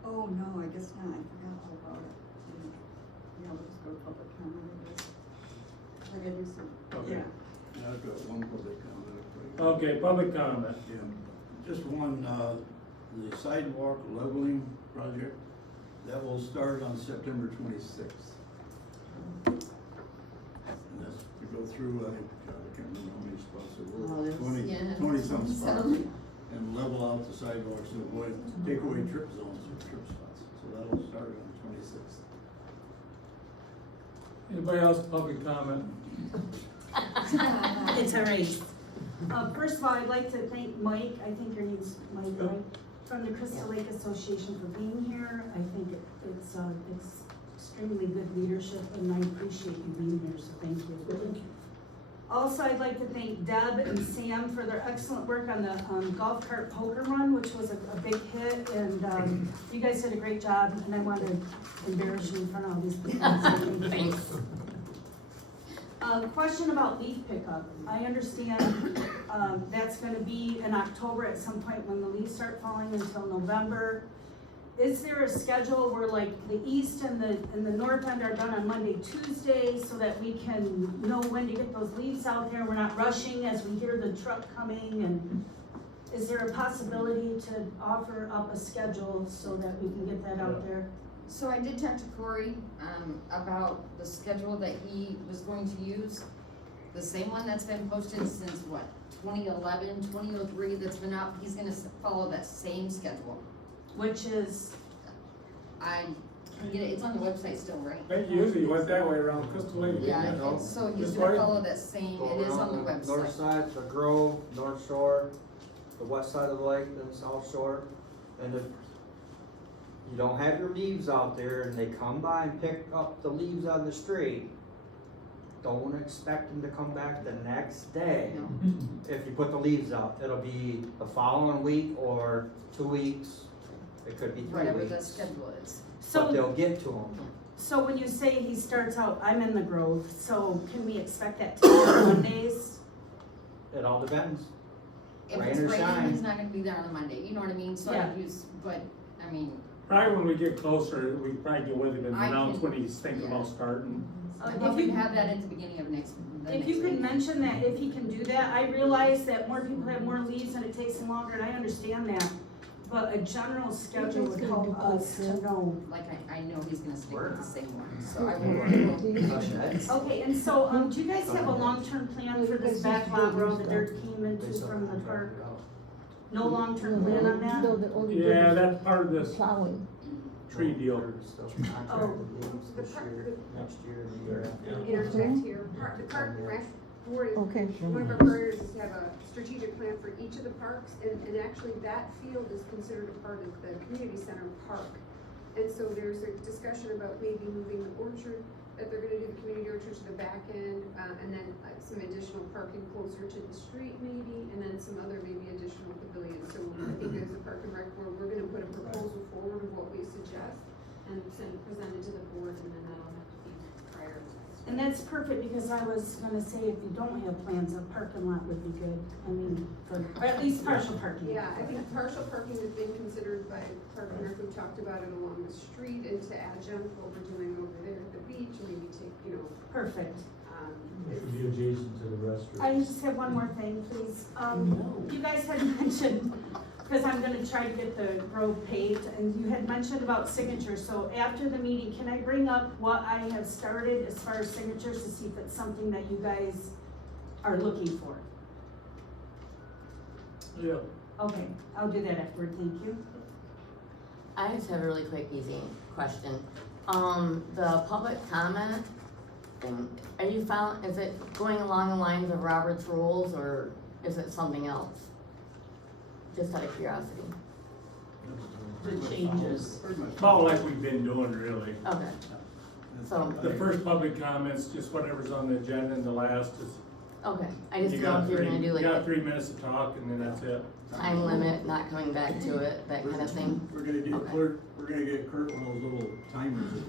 Oh, no, I guess not, I forgot all about it. Yeah, we'll just go to public comment, I guess. I gotta do some, Okay. yeah. I've got one public comment. Okay, public comment. Yeah, just one, the sidewalk leveling project, that will start on September 26th. And that's to go through, I can't remember how many spots Oh, there were, there's- 20 some spots. Some. And level out the sidewalks to avoid, take away trip zones or trip spots. So that'll start on the 26th. Anybody else public comment? It's a race. First of all, I'd like to thank Mike, I think your name's Mike, right? From the Crystal Lake Association for being here. I think it's extremely good leadership and I appreciate you being here, so thank you. Also, I'd like to thank Deb and Sam for their excellent work on the golf cart poker run, which was a big hit, and you guys did a great job, and I want to embarrass you in front of all these people. Thanks. Question about leaf pickup. I understand, that's gonna be in October at some point when the leaves start falling until November. Is there a schedule where like the east and the north end are done on Monday, Tuesday, so that we can know when to get those leaves out there? We're not rushing as we hear the truck coming, and is there a possibility to offer up a schedule so that we can get that out there? So I did talk to Corey, about the schedule that he was going to use. The same one that's been posted since what, 2011, 2003, that's been out, he's gonna follow that same schedule. Which is, I can get it, it's on the website still, right? They usually went that way around Crystal Lake, Yeah, didn't it? and so he's This gonna way? follow that same, it is on the North website. side, the Grove, North Shore, the west side of the lake, then South Shore. And if you don't have your leaves out there and they come by and pick up the leaves on the street, don't expect them to come back the next day. No. If you put the leaves out, it'll be the following week or 2 weeks, it could be 3 Whatever the weeks. schedule is. But so, they'll get to them. so when you say he starts out, I'm in the Grove, so can we expect that to be on Mondays? It all depends. If Rain it's or raining, shine. he's not gonna be there on a Monday, you know what I mean? So Yeah. I use, but, I mean, Probably when we get closer, we probably get with him and I announce can- when he's thinking about starting. I'm If hoping you- to have that at the beginning of the next If you could week. mention that, if he can do that, I realize that more people have more leaves and it takes them longer, and I understand that. But a general schedule would help us to know. Like, I know he's gonna stick with the same one, so I will. Okay, and so, do you guys have a long-term plan for this back lot where all the dirt came into from the park? No long-term plan on that? No, the only Yeah, that's part of this plowing. tree deal. Oh. This year, next year, the year after. Interject here, the park and rec board, Okay. one of our priorities is to have a strategic plan for each of the parks, and actually that field is considered a part of the community center park. And so there's a discussion about maybe moving the orchard, that they're gonna do the community orchard to the back end, and then some additional parking closer to the street maybe, and then some other maybe additional pavilions. So I think as the park and rec board, we're gonna put a proposal forward of what we suggest and present it to the board, and then that'll have to be prioritized. And that's perfect, because I was gonna say, if you don't have plans, a parking lot would be good. I mean, or at least partial parking. Yeah, I think partial parking has been considered by Park and Rec, we've talked about it along the street and to adjunct what we're doing over there at the beach, and maybe take, Perfect. It should be adjacent to the restroom. I just have one more thing, please. You guys had mentioned, because I'm gonna try to get the road paved, and you had mentioned about signatures, so after the meeting, can I bring up what I have started as far as signatures to see if it's something that you guys are looking for? Yeah. Okay, I'll do that afterward, thank you. I just have a really quick, easy question. The public comment thing, are you is it going along the lines of Robert's rules, or is it something else? Just out of curiosity. The changes. About like we've been doing, really. Okay. So, The first public comment's just whatever's on the agenda, and the last is. okay, I just You don't know got if you're gonna do you got like 3 minutes to talk, and then that's it. a time limit, not coming back to it, that kind of thing. We're gonna do Okay. clerk, we're gonna get Kurt one of those little timers.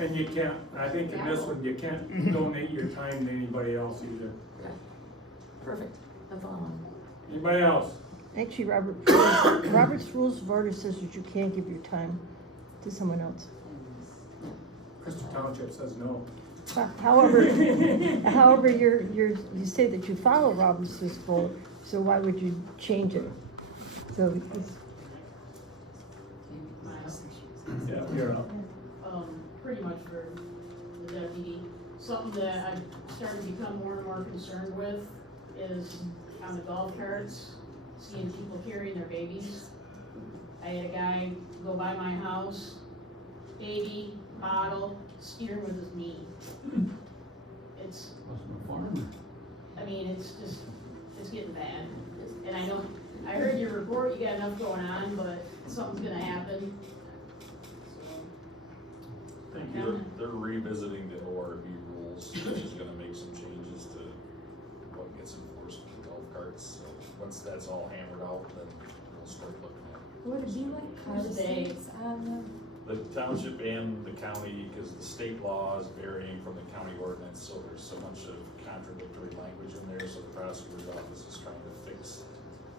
And you can't, I think in this one, you can't donate your time to anybody else either. Perfect, that's all I want. Anybody else? Actually, Robert's Rules of Order says that you can't give your time to someone else. Crystal Township says no. However, you say that you follow Robert's Rules of Order, so why would you change it? So, Yeah, you're up. Pretty much for the deputy. Something that I'm starting to become more and more concerned with is on the golf carts, seeing people carrying their babies. I had a guy go by my house, baby, bottle, steering with his knee. It's, I mean, it's just, it's getting bad. And I heard your report, you got enough going on, but something's gonna happen. I think they're revisiting the ORV rules, which is gonna make some changes to what gets enforced with the golf carts. So once that's all hammered out, then we'll start looking at. Would it be like car seats on The township and the county, because the state law is varying from the county ordinance, so there's so much of contradictory language in there, so the prosecutor's office is trying to fix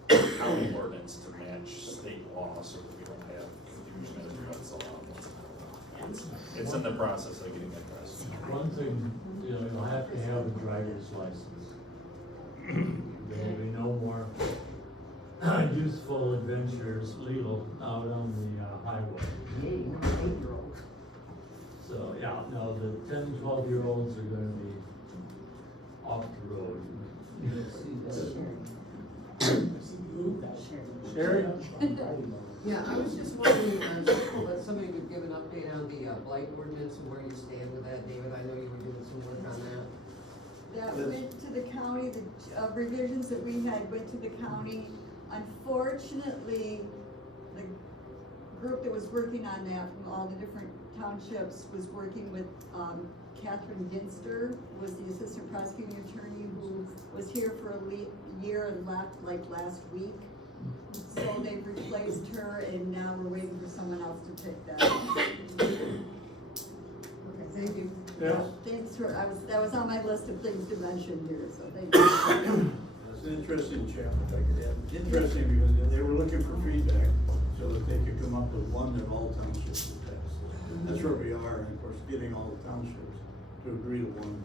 the county ordinance to match state law, so that we don't have confusion as to what's allowed and what's not allowed. It's in the process of getting addressed. One thing, you'll have to have a driver's license. There will be no more useful adventures legal out on the highway. So, yeah, no, the 10, 12-year-olds are gonna be off the road. Sherry? Yeah, I was just wondering, that somebody would give an update on the blight ordinance and where you stand with that, David. I know you were doing some work on that. That went to the county, the revisions that we had went to the county. Unfortunately, the group that was working on that from all the different townships was working with, Catherine Ginster, was the assistant prosecuting attorney who was here for a year and left like last week. So they've replaced her and now we're waiting for someone else to take that. Okay, thank you. Yeah. Thanks for, that was on my list of things to mention here, so thank you. It's an interesting chapter, if I could add. Interesting because they were looking for feedback so that they could come up with one that all townships would pass. That's where we are, and of course, getting all the townships to agree to one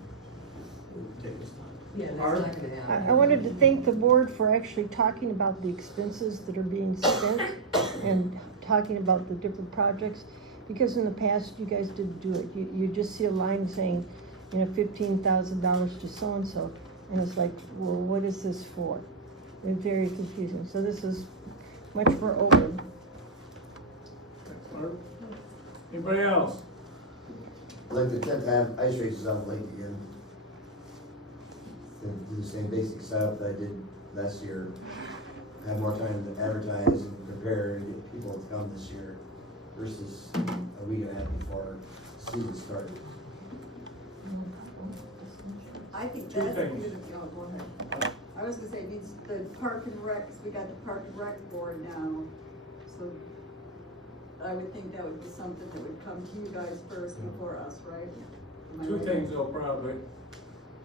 would take us time. Yeah, that's not gonna happen. I wanted to thank the board for actually talking about the expenses that are being spent and talking about the different projects. Because in the past, you guys didn't do it. You just see a line saying, $15,000 to so-and-so. And it's like, well, what is this for? It's very confusing. So this is much more open. Anybody else? I'd like to attempt to have ice races on the lake again. And do the same basic setup that I did last year. Have more time to advertise and prepare and get people to come this year versus a week and a half before season started. I think Two that's things. beautiful. Oh, go ahead. I was gonna say, needs the park and rec, 'cause we got the park and rec board now, so I would think that would be something that would come to you guys first before us, right? Am I Two right? things though, probably.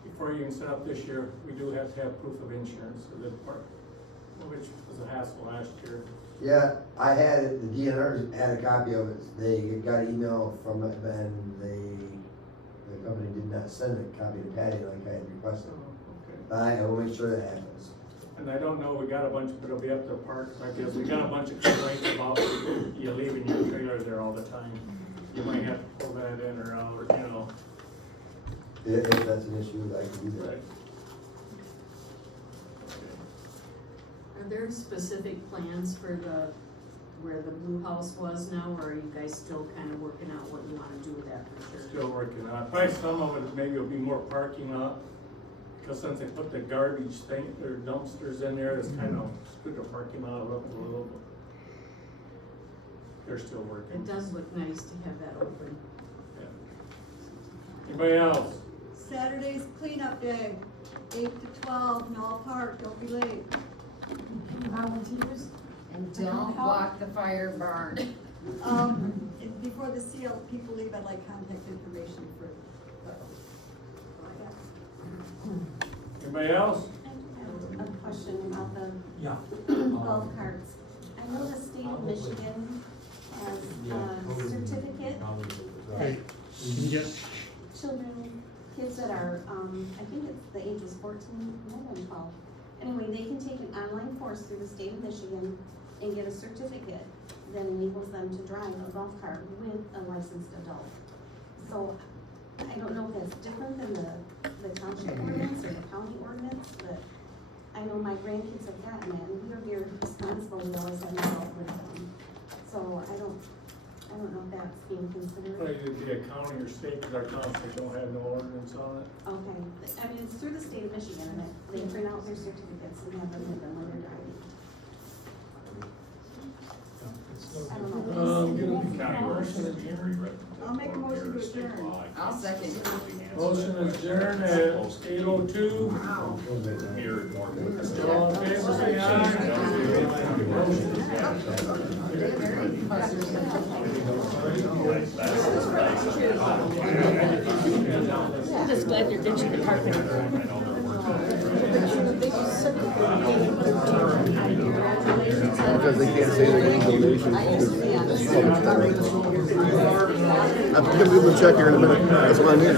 Before you can set up this year, we do have to have proof of insurance of the park, which was a hassle last year. Yeah, I had it, the DNR had a copy of it. They got an email from it, and the company did not send a copy to Patty like I had requested. Okay. But I will make sure that happens. And I don't know, we got a bunch, but it'll be up to the park, I guess, we got a bunch of complaints about you leaving your trailer there all the time. You might have to pull that in or out, or. If that's an issue, I can do that. Right. Are there specific plans for where the blue house was now, or are you guys still kind of working out what you wanna do with that for sure? Still working on it. Probably some of it, maybe it'll be more parking lot, because since they put the garbage thing, or dumpsters in there, it's kind of screwed the parking lot up a little bit. They're still working. It does look nice to have that open. Yeah. Anybody else? Saturday's cleanup day, 8 to 12, Knoll Park, don't be late. volunteers? Don't block the fire barn. Before the seal, people leave, I'd like contact information for those. Anybody else? A question about the Yeah. golf carts. I know the state of Michigan has a certificate that children, kids that are, I think it's the age is 14, no than 12. Anyway, they can take an online course through the state of Michigan and get a certificate that enables them to drive a golf cart with a licensed adult. So I don't know if that's different than the township ordinance or the county ordinance, but I know my grandkids have gotten it, and we are very responsible, we always have an adult with them. So I don't know if that's being considered. Well, it'd be a county or state, because our township don't have no ordinance on it. Okay, I mean, it's through the state of Michigan, and they print out their certificates and have them with them when they're driving. I don't know. I'll make a motion to adjourn. I'll second. Motion adjourned at 8:02. All in favor, say aye. I'm just glad you're ditching the carpet. Because they can't say they're getting donations. I'm gonna check here in a minute, that's what I mean.